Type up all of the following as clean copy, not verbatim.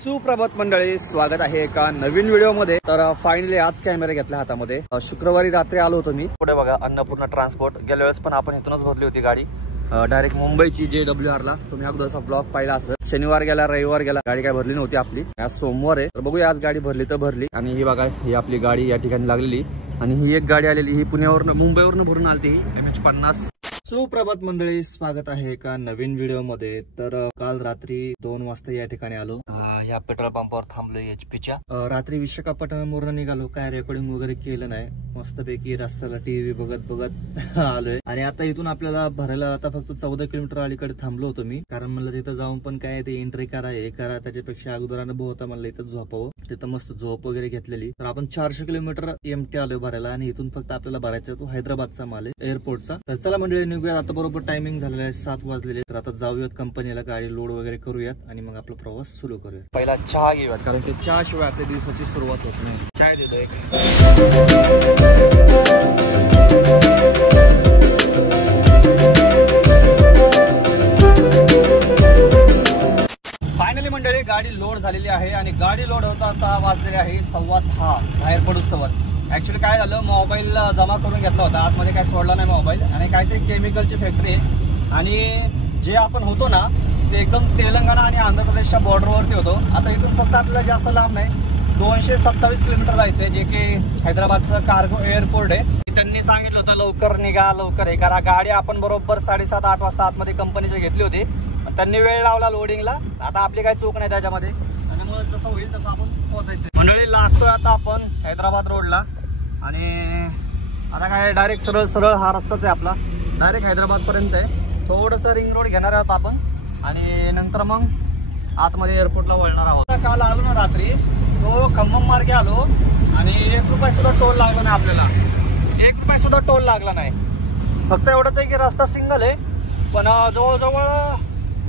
सुप्रभात मंडळी, स्वागत आहे एका नवीन व्हिडिओ मध्ये। तर फायनली आज कॅमेरा घेतला हातामध्ये। शुक्रवारी रात्री आलो होतो मी। पुढे बघा अन्नपूर्णा ट्रान्सपोर्ट। गेल्या वेळेस पण आपण इथूनच भरली होती गाडी डायरेक्ट मुंबईची JWR ला। तुम्ही अगोदरचा ब्लॉग पाहिला असेल। शनिवार गेला, रविवार गेला, गाडी काय भरली नव्हती आपली। आज सोमवार आहे, तर बघूया आज गाडी भरली तर भरली। आणि ही बघा, ही आपली गाडी या ठिकाणी लागलेली। आणि ही एक गाडी आलेली, ही पुण्यावरून मुंबईवरून भरून आलती, ही MH50। सुप्रभात मंडळी, स्वागत आहे एका नवीन व्हिडिओ मध्ये। तर काल रात्री 2 वाजता या ठिकाणी आलो। ह्या पेट्रोल पंपावर थांबलोय HP च्या। रात्री विशाखापट्टणमवरून निघालो, काय रेकॉर्डिंग वगैरे केलं नाही। मस्तपैकी रस्त्याला TV बघत आलोय। आणि आता इथून आपल्याला भरायला आता फक्त 14 किलोमीटर अलीकडे थांबलो होतो मी, कारण म्हणलं तिथं जाऊन पण काय ते एंट्री करा, हे करा, त्याच्यापेक्षा अगोदर अनुभव होता म्हणलं इथं झोपावं। तिथं मस्त झोप वगैरे घेतलेली। तर आपण 400 किलोमीटर MT आलोय भरायला, आणि इथून फक्त आपल्याला भरायचा तो हैदराबादचा माल आहे, एअरपोर्टचा। तर चला मंडळी निघूयात, आता बरोबर टायमिंग झालेला आहे 7 वाजलेले। तर आता जाऊयात कंपनीला, गाडी लोड वगैरे करूयात आणि मग आपला प्रवास सुरू करूयात। पहिला चहा घेऊयात, कारण की चहा शिवाय आपल्या दिवसाची सुरुवात होत नाही। चाय देतो एक। फायनली मंडळी गाडी लोड झालेली आहे, आणि गाडी लोड होता आता वाजलेले आहे 10:15 बाहेर पडूस्तवर। ऍक्च्युअली काय झालं, मोबाईल जमा करून घेतला होता, आतमध्ये काय सोडला नाही मोबाईल, आणि काहीतरी केमिकलची फॅक्टरी आहे। आणि जे आपण होतो ना ते एकदम तेलंगणा आणि आंध्र प्रदेशच्या बॉर्डरवरती होतो। आता इथून फक्त आपल्याला जास्त लांब नाही, 227 किलोमीटर जायचंय, जे की हैदराबादचं कार्गो एअरपोर्ट आहे। त्यांनी सांगितलं होतं लवकर निघा, लवकर हे करा। गाडी आपण बरोबर 7:30-8 वाजता आतमध्ये कंपनीची घेतली होती, त्यांनी वेळ लावला लोडिंगला। आता आपली काही चूक नाही त्याच्यामध्ये, आणि मग जसं होईल तसं आपण पोहोचायचं। मंडळी लागतोय आता आपण हैदराबाद रोडला, आणि आता काय डायरेक्ट सरळ हा रस्ताच आहे आपला, डायरेक्ट हैदराबाद पर्यंत आहे। थोडंसं रिंग रोड घेणार आहोत आपण, आणि नंतर मग आतमध्ये एअरपोर्टला वळणार आहोत। काल आलो ना रात्री, तो खम्मम मार्गे आलो, आणि 1 रुपया सुद्धा टोल लागला नाही आपल्याला। 1 रुपया सुद्धा टोल लागला नाही। फक्त एवढंच आहे की रस्ता सिंगल आहे, पण जवळजवळ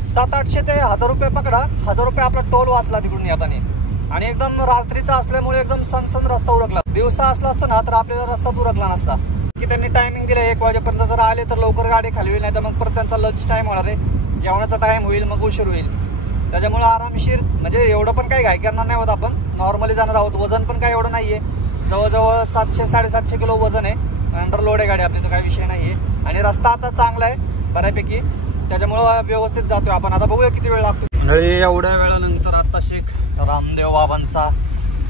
700-800 ते 1000 रुपये पकडा, 1000 रुपये आपला टोल वाचला तिकडून येताना। आणि एकदम रात्रीचा असल्यामुळे एकदम सनसन रस्ता उरकला। दिवसा असला असतो ना तर आपल्याला रस्ताच उरकला नसता। की त्यांनी टायमिंग दिलं 1 वाजेपर्यंत, जर आले तर लवकर गाडी खाली होईल, नाही तर मग परत त्यांचा लंच टाइम होणार आहे, जेवणाचा टाइम होईल, मग उशीर होईल। त्याच्यामुळे आरामशीर, म्हणजे एवढं पण काही घाई करणार नाही होत, आपण नॉर्मली जाणार आहोत। वजन पण काही एवढं नाहीये, जवळजवळ 700-750 किलो वजन आहे। अंडर लोड आहे गाडी आपली, तर काही विषय नाहीये। आणि रस्ता आता चांगला आहे बऱ्यापैकी, त्याच्यामुळे व्यवस्थित जातोय आपण। आता बघूया किती वेळ लागतो। एवढ्या वेळानंतर आता शेख रामदेव बाबांचा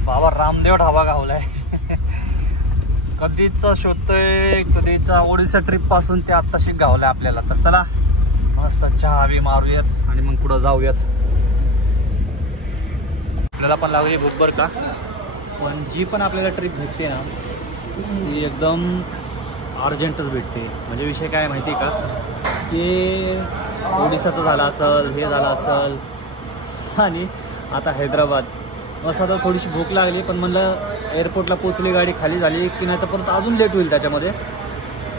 बाबा रामदेव ढाबा गावलाय। कधीच शोधतोय, कधीचा ओडिसा ट्रिप पासून ते आत्ताशी गावलाय आपल्याला। तर चला मस्त चहा बी मारूयात आणि मग पुढे जाऊयात। आपल्याला पण लागली भूक बरं का, पण जी पण आपल्याला ट्रिप भेटते ना ती एकदम अर्जंटच भेटते। म्हणजे विषय काय माहिती का, की ओडिसाचं झालं असेल, हे झालं असेल, आणि आता हैदराबाद। असं आता थोडीशी भूक लागली, पण म्हणलं एअरपोर्टला पोचली, गाडी खाली झाली की नाही तर परत अजून लेट होईल त्याच्यामध्ये।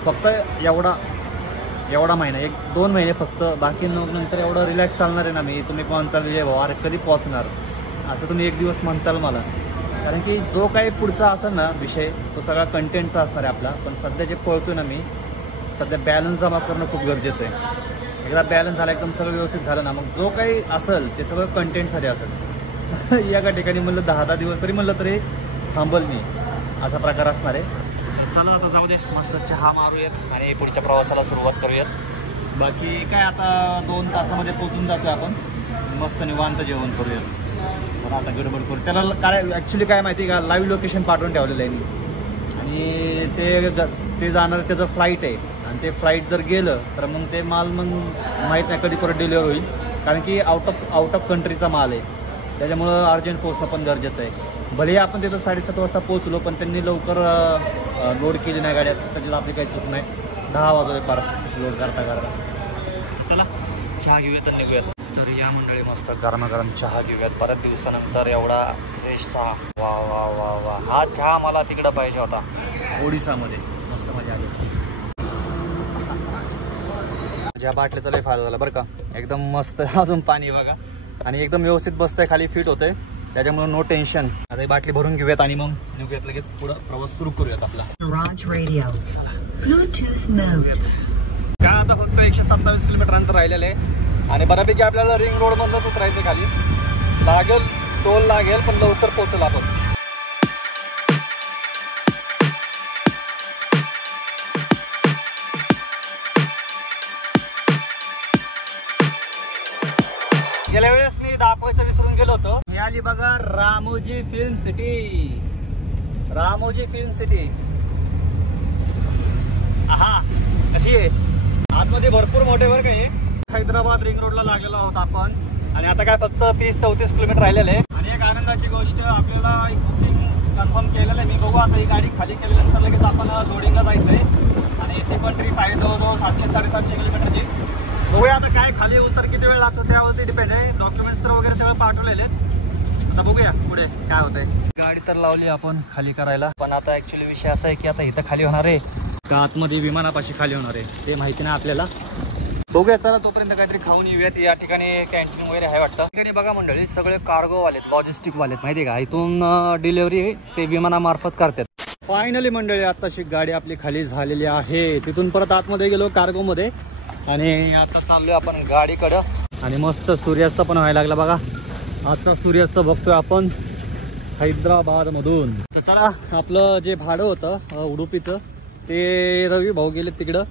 फक्त एवढा महिना, 1-2 महिने फक्त, बाकी नंतर एवढं रिलॅक्स चालणार आहे ना मी। तुम्ही म्हणचाल जे भाऊ अरे कधी पोहोचणार, असं तुम्ही 1 दिवस म्हणचाल मला, कारण की जो काही पुढचा असेल ना विषय तो सगळा कंटेंटचा असणार आहे आपला। पण सध्या जे पळतोय ना मी, सध्या बॅलन्स जमा करणं खूप गरजेचं आहे। एकदा बॅलन्स झाला, एकदम सगळं व्यवस्थित झालं ना, मग जो काही असेल ते सगळं कंटेंटसाठी असेल। या ठिकाणी म्हणलं 10 दिवस तरी म्हणलं तरी थांबल मी, असा प्रकार असणार आहे। चला आता जाऊ दे, मस्त चहा मारूयात आणि पुढच्या प्रवासाला सुरुवात करूयात। बाकी काय आता 2 तासामध्ये पोहोचून जातोय आपण, मस्त निवांत जेवण करूयात। पण आता गडबड करू, त्याला काय ॲक्च्युली काय माहिती का, लाईव्ह लोकेशन पाठवून ठेवलेलं आहे मी, आणि ते जाणार त्याचं फ्लाईट आहे, आणि ते फ्लाईट जर गेलं तर मग ते माल मग माहीत नाही कधी परत डिलिव्हर होईल, कारण की आउट ऑफ कंट्रीचा माल आहे। त्याच्यामुळं अर्जंट पोहोचणं पण गरजेचं आहे। भले आपण तिथं 7:30 वाजता पोहोचलो, पण त्यांनी लवकर लोड केली नाही गाड्या, त्याच्यात आपली काही चूक नाही। 10 वाजले पार लोड करता। चला चहा घेऊयात आणि निघूयात। तर या मंडळी मस्त गरमागरम चहा घेऊयात, बऱ्याच दिवसानंतर एवढा फ्रेश चहा। वा वा वा वा, हा चहा मला तिकडं पाहिजे होता ओडिसामध्ये, मस्त मजा आली असती। ज्या बाटलीचा लय फायदा झाला बरं का, एकदम मस्त अजून पाणी बघा, आणि एकदम व्यवस्थित बसतंय, खाली फिट होतंय, त्याच्यामुळे नो टेन्शन। आता ही बाटली भरून घेऊयात आणि मग निघूयात, लगेच पुढे प्रवास सुरू करूयात आपला। काय आता फक्त 127 किलोमीटर अंतर राहिलेलं आहे, आणि बऱ्यापैकी आपल्याला रिंग रोड मधूनच उतरायचं खाली। लागेल टोल लागेल पण लवकर पोहोचल आपण. गेल्या वेळेस मी दाखवायचं विसरून गेलो होतो. ही आली बघा Ramoji film city. Ramoji film city हा कशी आहे आतमध्ये भरपूर मोठे बरं काही. हैदराबाद रिंग रोडला लागलेलो आहोत आपण आणि आता काय फक्त 30-34 किलोमीटर राहिलेले आहे. आणि एक आनंदाची गोष्ट आपल्याला एक बुकिंग कन्फर्म केलेलं आहे. मी बघू आता ही गाडी खाली केल्यानंतर लगेच आपण लोडिंगला जायचंय आणि ती पण ट्रिप आहे जवळजवळ 700-750 किलोमीटरची. बघूया आता काय खाली येऊस तर किती वेळ लागतो त्यावरती डिपेंड आहे. डॉक्युमेंट्स तर वगैरे सगळं पाठवलेले. आता बघूया पुढे काय होतंय. गाडी तर लावली आपण खाली करायला पण आता ऍक्च्युली विषय असा आहे की आता इथं खाली होणार आहे का आतमध्ये विमानापाशी खाली होणार आहे ते माहिती नाही आपल्याला. बघूया चला तोपर्यंत काहीतरी खाऊन येऊयात. या ठिकाणी कॅन्टीन वगैरे आहे वाटतं. ठिकाणी बघा मंडळी सगळे कार्गो वालेत लॉजिस्टिक वालेत माहिती का. इथून डिलिव्हरी ते विमानामार्फत करतात. फायनली मंडळी आताशी गाडी आपली खाली झालेली आहे. तिथून परत आतमध्ये गेलो कार्गो मध्ये आणि आता चाललोय आपण गाडीकडं. आणि मस्त सूर्यास्त पण व्हायला लागला बघा. आजचा सूर्यास्त बघतोय आपण हैदराबाद मधून. तर चला आपलं जे भाडं होतं उडुपीचं ते रवी भाऊ गेले तिकडं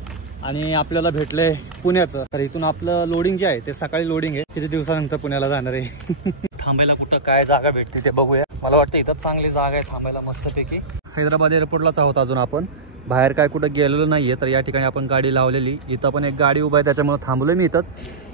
आणि आपल्याला भेटलंय पुण्याचं. तर इथून आपलं लोडिंग जे आहे ते सकाळी लोडिंग आहे. किती दिवसानंतर पुण्याला जाणार आहे. थांबायला कुठं काय जागा भेटते ते बघूया. मला वाटतं इथं चांगली जागा आहे थांबायला मस्तपैकी. हैदराबाद एअरपोर्टलाच आहोत अजून आपण. बाहेर काय कुठं गेलेलो नाहीये. तर या ठिकाणी आपण गाडी लावलेली. इथं पण एक गाडी उभा आहे त्याच्यामुळे थांबलोय मी इथंच.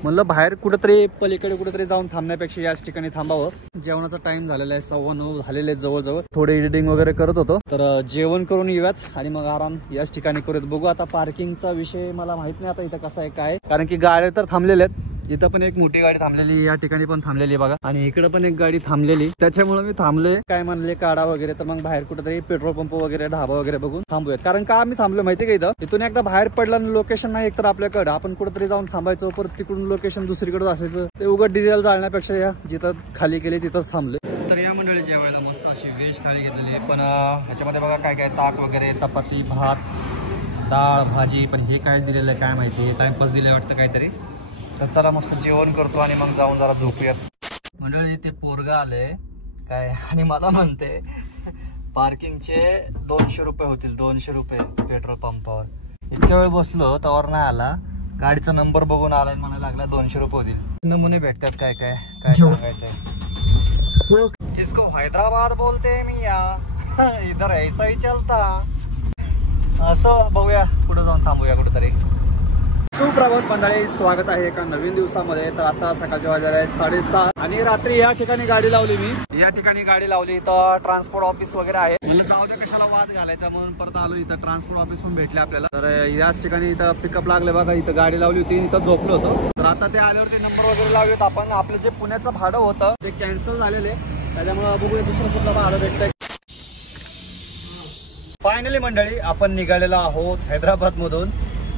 म्हणलं बाहेर कुठेतरी पलीकडे कुठेतरी जाऊन थांबण्यापेक्षा याच ठिकाणी थांबावं. जेवणाचा टाइम झालेला आहे 9:15 झालेले जवळजवळ. थोडे एडिटिंग वगैरे करत होतो तर जेवण करून येऊयात आणि मग आराम याच ठिकाणी करूयात. बघू आता पार्किंगचा विषय मला माहित नाही आता इथं कसा आहे काय. कारण की गाड्या तर थांबलेल्या आहेत. इथं पण एक मोठी गाडी थांबलेली या ठिकाणी पण थांबलेली बघा आणि इकडे पण एक गाडी थांबलेली. त्याच्यामुळे मी थांबलोय. काय म्हणले काढा वगैरे तर मग बाहेर कुठेतरी पेट्रोल पंप वगैरे ढाबा वगैरे बघून थांबूयात. कारण का आम्ही थांबलो माहिती का इथं इथून एकदा बाहेर पडलं लोकेशन नाही एक तर आपल्याकडे आपण कुठेतरी जाऊन थांबायचो परत तिकडून लोकेशन दुसरीकडे असायचं. ते उघड डिझेल जाळण्यापेक्षा या जिथं खाली केले तिथंच थांबले. तर या मंडळी जेवायला मस्त अशी व्हेज थाळी घेतलेली पण ह्याच्यामध्ये बघा काय काय ताक वगैरे चपाती भात डाळ भाजी. पण हे काय दिलेलं आहे काय माहिती. टाइमपास दिले वाटतं काहीतरी. तर चला मस्त जेवण करतो आणि मग जाऊन जरा झोपूयात. मंडळी ते पोरगा आले काय आणि मला म्हणते पार्किंगचे 200 रुपये होतील. 200 रुपये पेट्रोल पंपावर. इतक्या वेळ बसलो तवर नाही आला. गाडीचा नंबर बघून आलाय म्हणायला लागला 200 रुपये होतील. नमुने भेटतात काय काय काय सांगायचंय. इसको हैदराबाद बोलते मी या इधर ऐसा ही चलता. असं बघूया पुढे जाऊन थांबूया कुठेतरी. सुप्रभात मंडळी स्वागत आहे एका नवीन दिवसामध्ये. तर आता सकाळच्या वाजले 7:30 आणि रात्री या ठिकाणी गाडी लावली मी. या ठिकाणी गाडी लावली. इथं ट्रान्सपोर्ट ऑफिस वगैरे आहे. मला जाऊ द्या कशाला वाद घालायचा म्हणून परत आलो. इथं ट्रान्सपोर्ट ऑफिस पण भेटले आपल्याला. तर याच ठिकाणी इथं पिकअप लागले बघा. इथं गाडी लावली होती इथं झोपलो होतो. तर आता ते आल्यावरती नंबर वगैरे लावूयात आपण. आपलं जे पुण्याचं भाडं होतं ते कॅन्सल झालेले त्याच्यामुळे बघूया दुसरं कुठलं भाडं भेटतंय. फायनली मंडळी आपण निघालेलो आहोत हैदराबाद मधून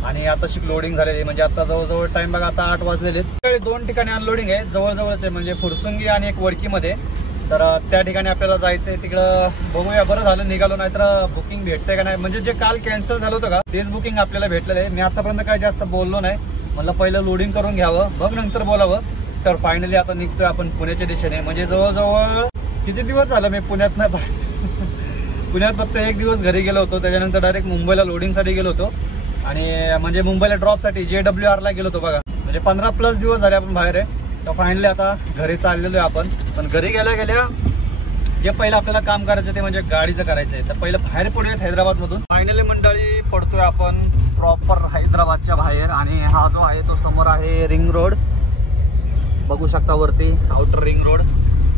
आणि आता लोडिंग झालेली म्हणजे आता जवळजवळ टाइम बघा आता 8 वाजलेले. 2 ठिकाणी अनलोडिंग आहे जवळजवळच आहे म्हणजे फुरसुंगी आणि एक वडकीमध्ये. तर त्या ठिकाणी आपल्याला जायचंय तिकडं. बघूया बरं झालं निघालो नाही तर बुकिंग भेटते का नाही. म्हणजे जे काल कॅन्सल झालं होतं का तेच बुकिंग आपल्याला भेटलेलं आहे. मी आतापर्यंत काय जास्त बोललो नाही. म्हणलं पहिलं लोडिंग करून घ्यावं मग नंतर बोलावं. तर फायनली आता निघतोय आपण पुण्याच्या दिशेने. म्हणजे जवळजवळ किती दिवस झालं मी पुण्यात नाही बाहेर. पुण्यात फक्त 1 दिवस घरी गेलो होतो. त्याच्यानंतर डायरेक्ट मुंबईला लोडिंगसाठी गेलो होतो आणि म्हणजे मुंबईला ड्रॉपसाठी JWR ला गेलो होतो बघा. म्हणजे 15+ दिवस झाले आपण बाहेर आहे. तर फायनली आता घरी चाललेलो आहे आपण. पण घरी गेल्या गेल्या जे पहिलं आपल्याला काम करायचं ते म्हणजे गाडीचं करायचंय. तर पहिलं बाहेर पडूयात हैदराबाद मधून. फायनली मंडळी पडतोय आपण प्रॉपर हैदराबादच्या बाहेर आणि हा जो आहे तो समोर आहे रिंग रोड. बघू शकता वरती outer ring road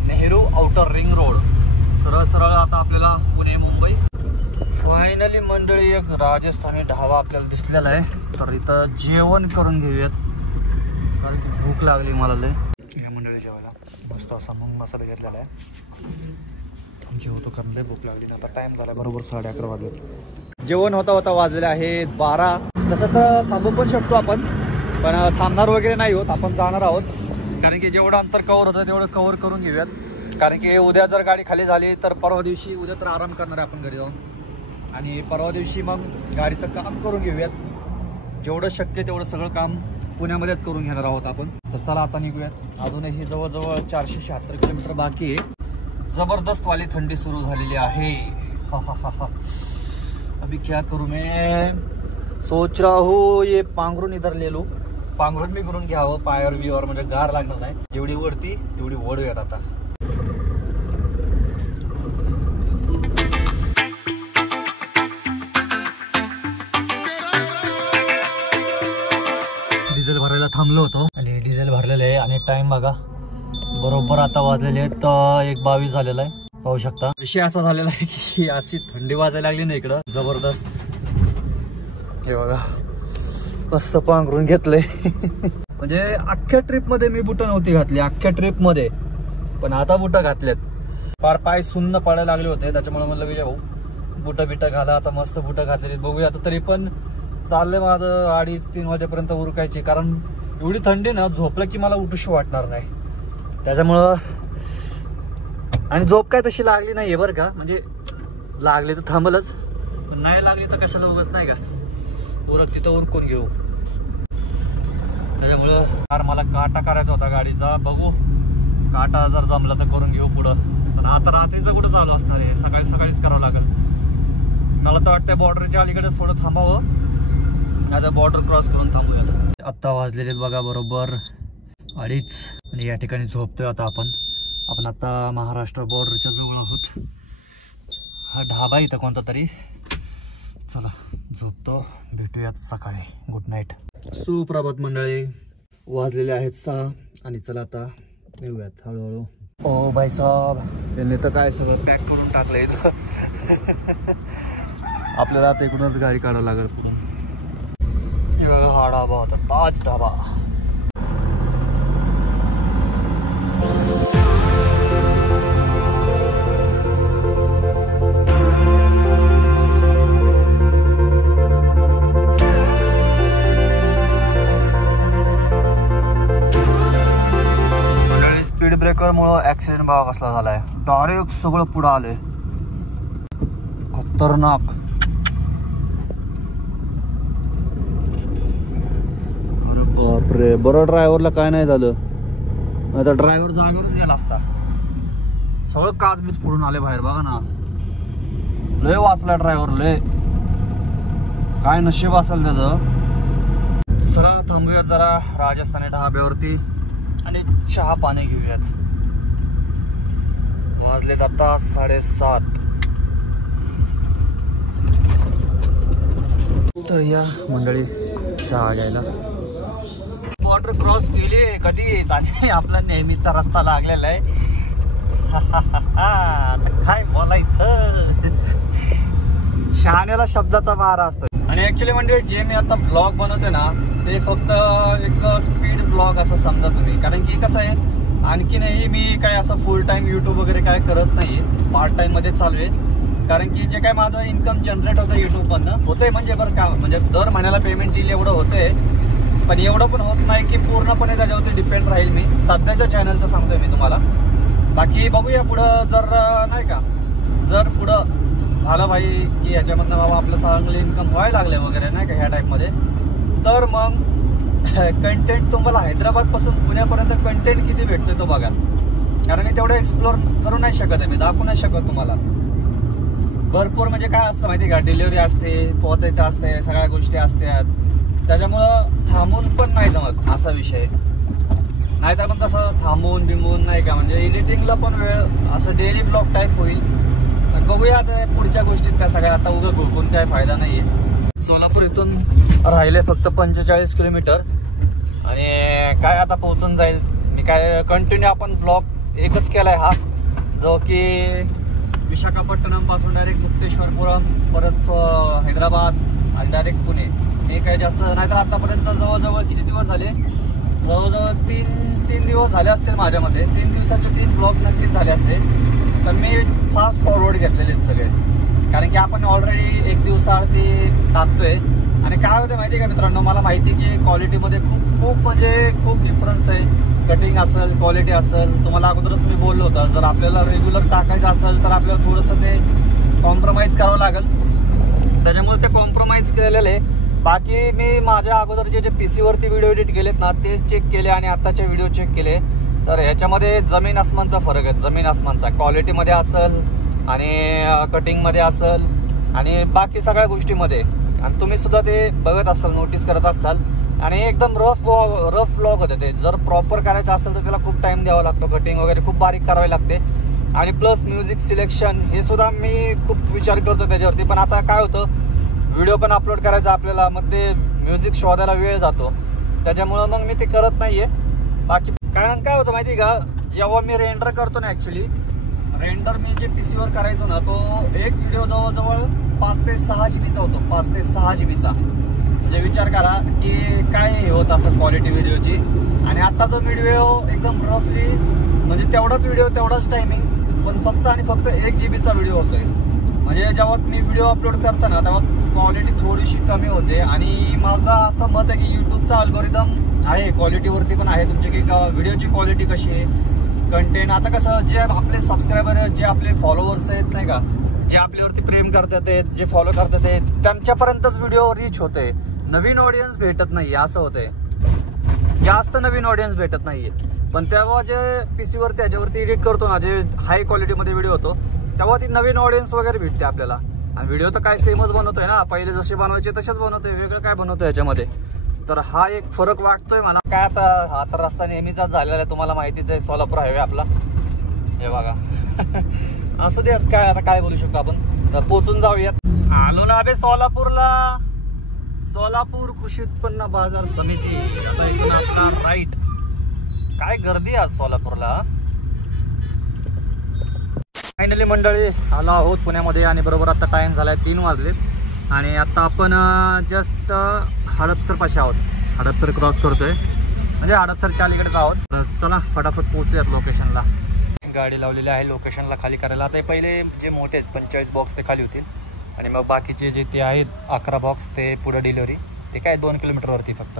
Nehru outer ring road. सरळ सरळ आता आपल्याला पुणे मुंबई. फायनली मंडळी एक राजस्थानी ढाबा आपल्याला दिसलेला आहे. तर इथं जेवण करून घेऊयात कारण की भूक लागली मला लय. या मंडळी जेवायला मस्त असा मग मसाला घेतलेला आहे. जेवतो कारण लय भूक लागली. आता टाइम झाला बरोबर 11:30 वाजले. जेवण होता होता वाजलेले आहेत 12. तसं तर थांबू पण शकतो आपण पण थांबणार वगैरे नाही होत. आपण जाणार आहोत कारण की जेवढं अंतर कव्हर होतं तेवढं कव्हर करून घेऊयात. कारण की उद्या जर गाडी खाली झाली तर परवा दिवशी उद्या तर आराम करणार आहे आपण घरी जाऊन आणि परवा दिवशी मग गाडीचं काम करून घेऊयात. जेवढं शक्य तेवढं सगळं काम पुण्यामध्येच करून घेणार आहोत आपण. तर चला आता निघूयात. अजूनही जवळजवळ 476 किलोमीटर बाकी आहे. जबरदस्त वाली थंडी सुरू झालेली आहे. अभी क्या करू मैं सोच रहा हूँ ये पांघरून इधर ले लो. पांघरून मी करून घ्यावं पायर बिवर, म्हणजे गार लागणार नाही. जेवढी वडती तेवढी वडूयात आता. डिझेल भरायला थांबलो होतो आणि डिझेल भरलेलं आहे. आणि टाइम बघा बरोबर आता वाजलेले आहेत 1:22 झालेला आहे. पाहू शकता. विषय असा झालेला आहे की अशी थंडी वाजायला लागली ना इकडं जबरदस्त. हे बघा मस्त पांघरून घेतलंय. म्हणजे अख्ख्या ट्रिप मध्ये मी बुट नव्हती घातली, अख्ख्या ट्रिप मध्ये, पण आता बुट घातलेत. फार पाय सुन्न पडायला लागले होते, त्याच्यामुळे म्हणलं विजय भाऊ बुट बिट घाला. आता मस्त बुट घातलेली. बघूया आता. तरी पण चाललंय माझं 2:30-3 वाजेपर्यंत उरकायची, कारण एवढी थंडी ना झोपलं की मला उठूशी वाटणार नाही. त्याच्यामुळं आणि झोप काय तशी लागली नाहीये बरं का. म्हणजे लागली तर थांबलच, नाही लागली तर कशाला उगाच नाही का उरक तिथं उरकून घेऊ. त्याच्यामुळं यार मला काटा करायचा होता गाडीचा. बघू काटा जर जमला तर करून घेऊ पुढं. पण आता रात्रीचं कुठं चालू असणार आहे, सकाळी सकाळीच करावं लागेल. मला तर वाटतं बॉर्डरच्या अलीकडेच थोडं थांबावं, नाही तर बॉर्डर क्रॉस करून थांबूयात. आत्ता वाजलेले बघा बरोबर 2:30 आणि या ठिकाणी झोपतोय आता आपण आता महाराष्ट्र बॉर्डरच्या जवळ आहोत. हा ढाबा इथं कोणता तरी. चला झोपतो, भेटूयात सकाळी. Good night. सुप्रभात मंडळी. वाजलेले आहेत 6 आणि चला आता येऊयात हळूहळू. ओ भाई साहेब त्यांनी तर काय सगळं पॅक करून टाकलंय इथं. आपल्याला आता इकडूनच गाडी काढावं लागेल पुढून. हा ढाबा होता ताज ढाबा. स्पीड ब्रेकर मुळे ऍक्सिडेंट बघा कसला झालाय. डायरेक्ट सगळं पुढं आलंय. खतरनाक. अरे बापरे. बरं ड्रायव्हरला काय नाही झालं, नाही तर ड्रायव्हर जागेवरच गेला असता. सगळं काचबीच फोडून आले बाहेर बघा ना. लय वाचला ड्रायव्हर, लय. काय नशीब असेल त्याचं. चला थांबूयात जरा राजस्थानी ढाब्यावरती आणि चहा पाणी घेऊयात. वाजलेत आता 7:30. तर या मंडळी चहा घ्यायला. बॉर्डर क्रॉस केली कधी आणि आपला नेहमीचा रस्ता लागलेला आहे. काय बोलायचं. शहाण्याला शब्दाचा मारा असतो. आणि ऍक्च्युली म्हणजे जे मी आता व्लॉग बनवते ना ते फक्त एक स्पीड व्लॉग असं समजा तुम्ही. कारण की कसं आहे आणखी नाही मी काय असं फुल टाइम युट्यूब वगैरे काय करत नाही, पार्ट टाइम मध्ये चालू आहे. कारण की जे काय माझं इन्कम जनरेट होतं युट्यूब मधनं होतंय म्हणजे बरं का, म्हणजे दर महिन्याला पेमेंट येईल एवढं होतंय. पण एवढं पण होत नाही की पूर्णपणे त्याच्यावरती डिपेंड राहील मी. सध्याच्या चॅनलचं सांगतोय मी तुम्हाला. बाकी बघूया पुढं जर नाही का, जर पुढं झालं भाई की याच्यामधनं बाबा आपलं चांगलं इन्कम व्हायला लागले वगैरे नाही का ह्या टाईपमध्ये, तर मग कंटेंट तुम्हाला हैदराबाद पासून पुण्यापर्यंत कंटेंट किती भेटतोय तो बघा. कारण मी तेवढं एक्सप्लोर करू नाही शकत आहे, मी दाखवू नाही शकत तुम्हाला. भरपूर म्हणजे काय असतं माहिती का, डिलिव्हरी असते, पोहोचायचं असते, सगळ्या गोष्टी असतात. त्याच्यामुळं थांबून पण नाही जमत असा विषय. नाही तर पण तसं थांबून बिंबून नाही का, म्हणजे एडिटिंगला पण वेळ असं डेली ब्लॉग टाईप होईल. पण बघूया आता पुढच्या गोष्टीत काय सगळ्या. आता उगा घोकून काय फायदा नाहीये. सोलापूर इथून राहिले फक्त 45 किलोमीटर आणि काय आता पोहोचून जाईल. मी काय कंटिन्यू आपण ब्लॉग एकच केलाय हा, जो की विशाखापट्टणम पासून डायरेक्ट मुक्तेश्वरपुरम, परत हैदराबाद आणि डायरेक्ट पुणे. हे काही जास्त नाही तर आतापर्यंत जवळजवळ किती दिवस झाले, जवळजवळ तीन दिवस झाले असतील माझ्यामध्ये. 3 दिवसाचे 3 ब्लॉग नक्कीच झाले असते. तर मी फास्ट फॉरवर्ड घेतलेले आहेत सगळे. कारण की आपण ऑलरेडी 1 दिवसाआधी टाकतोय. आणि काय होतं माहिती आहे का मित्रांनो, मला माहिती की क्वालिटीमध्ये खूप म्हणजे खूप डिफरन्स आहे. कटिंग असेल, क्वालिटी असेल. तुम्हाला अगोदरच मी बोललो होतं, जर आपल्याला रेग्युलर टाकायचं असेल तर आपल्याला थोडंसं ते कॉम्प्रोमाइज करावं लागेल. त्याच्यामुळे ते कॉम्प्रोमाइज केलेलं आहे. बाकी मी माझ्या अगोदरचे जे PC वरती व्हिडिओ एडिट केलेत ना तेच चेक केले आणि आत्ताचे व्हिडिओ चेक केले, तर ह्याच्यामध्ये जमीन आसमानचा फरक आहे. जमीन आसमानचा क्वालिटीमध्ये असेल आणि कटिंगमध्ये असेल आणि बाकी सगळ्या गोष्टीमध्ये. आणि तुम्ही सुद्धा ते बघत असाल, नोटीस करत असाल. आणि एकदम रफ व्लॉग होते ते. जर प्रॉपर करायचं असेल तर त्याला खूप टाइम द्यावा लागतो, कटिंग वगैरे खूप बारीक करावी लागते. आणि प्लस म्युझिक सिलेक्शन हे सुद्धा मी खूप विचार करतो त्याच्यावरती. पण आता काय होतं, व्हिडिओ पण अपलोड करायचा आपल्याला, मग ते म्युझिक शोधायला वेळ जातो, त्याच्यामुळं मग मी ते करत नाहीये. बाकी कारण काय होतं माहिती का, जेव्हा मी रेंडर करतो ना, ऍक्च्युली रेंडर मी जे PC वर करायचो ना, तो एक व्हिडिओ जवळजवळ 5 ते 6 GB चा होतो. 5 ते 6 GB चा. म्हणजे विचार करा की काय हे होत असं क्वालिटी व्हिडिओची. आणि आत्ताचा व्हिडिओ एकदम रफली म्हणजे तेवढाच व्हिडिओ तेवढाच टायमिंग, पण फक्त आणि फक्त 1 GB चा व्हिडिओ होतोय. म्हणजे जेव्हा मी व्हिडिओ अपलोड करताना तेव्हा क्वालिटी थोडीशी कमी होते. आणि माझं असं मत आहे की युट्यूबचा अल्गोरिदम आहे, क्वालिटीवरती पण आहे तुमची, की व्हिडिओची क्वालिटी कशी आहे, कंटेंट. आता कसं जे आपले सबस्क्रायबर आहेत, जे आपले फॉलोअर्स आहेत नाही का, जे आपल्यावरती प्रेम करतात आहेत, जे फॉलो करतात आहेत, त्यांच्यापर्यंतच व्हिडिओ रीच होते. नवीन ऑडियन्स भेटत नाही, असं होतंय. जास्त नवीन ऑडियन्स भेटत नाहीये. पण तेव्हा जे PC वरती त्याच्यावरती एडिट करतो ना, जे हाय क्वालिटीमध्ये व्हिडिओ होतो, तेव्हा ती नवीन ऑडियन्स वगैरे भेटते आपल्याला. आणि व्हिडिओ तर काय सेमच बनवतोय ना, पहिले जसे बनवायचे तसेच बनवतोय, वेगळं काय बनवतोय याच्यामध्ये. तर हा एक फरक वाटतोय मला. काय आता रस्ता नेहमीचाच झालेला आहे, तुम्हाला माहितीच आहे, सोलापूर हायवे आपला. हे बघा असू द्यात, काय आता काय बोलू शकतो आपण. तर पोचून जाऊयात. आलो ना बे सोलापूरला. सोलापूर कृषी उत्पन्न बाजार समिती, याचा इथून आपला राईट. काय गर्दी आज सोलापूरला. फायनली मंडळी आलो आहोत पुण्यामध्ये आणि बरोबर आता टाइम झालाय 3 वाजलेत. आणि आता आपण जस्ट हडपसर पाशी आहोत. हडपसर क्रॉस करतोय, म्हणजे हडपसरच्या अलीकडेच आहोत. चला फटाफट पोहोचूयात लोकेशनला. गाडी लावलेली आहे लोकेशनला खाली करायला. आता पहिले जे मोठे 45 बॉक्स ते खाली होतील आणि मग बाकीचे जे ते आहेत 11 बॉक्स ते पुढे डिलिव्हरी. ते काय 2 किलोमीटरवरती फक्त.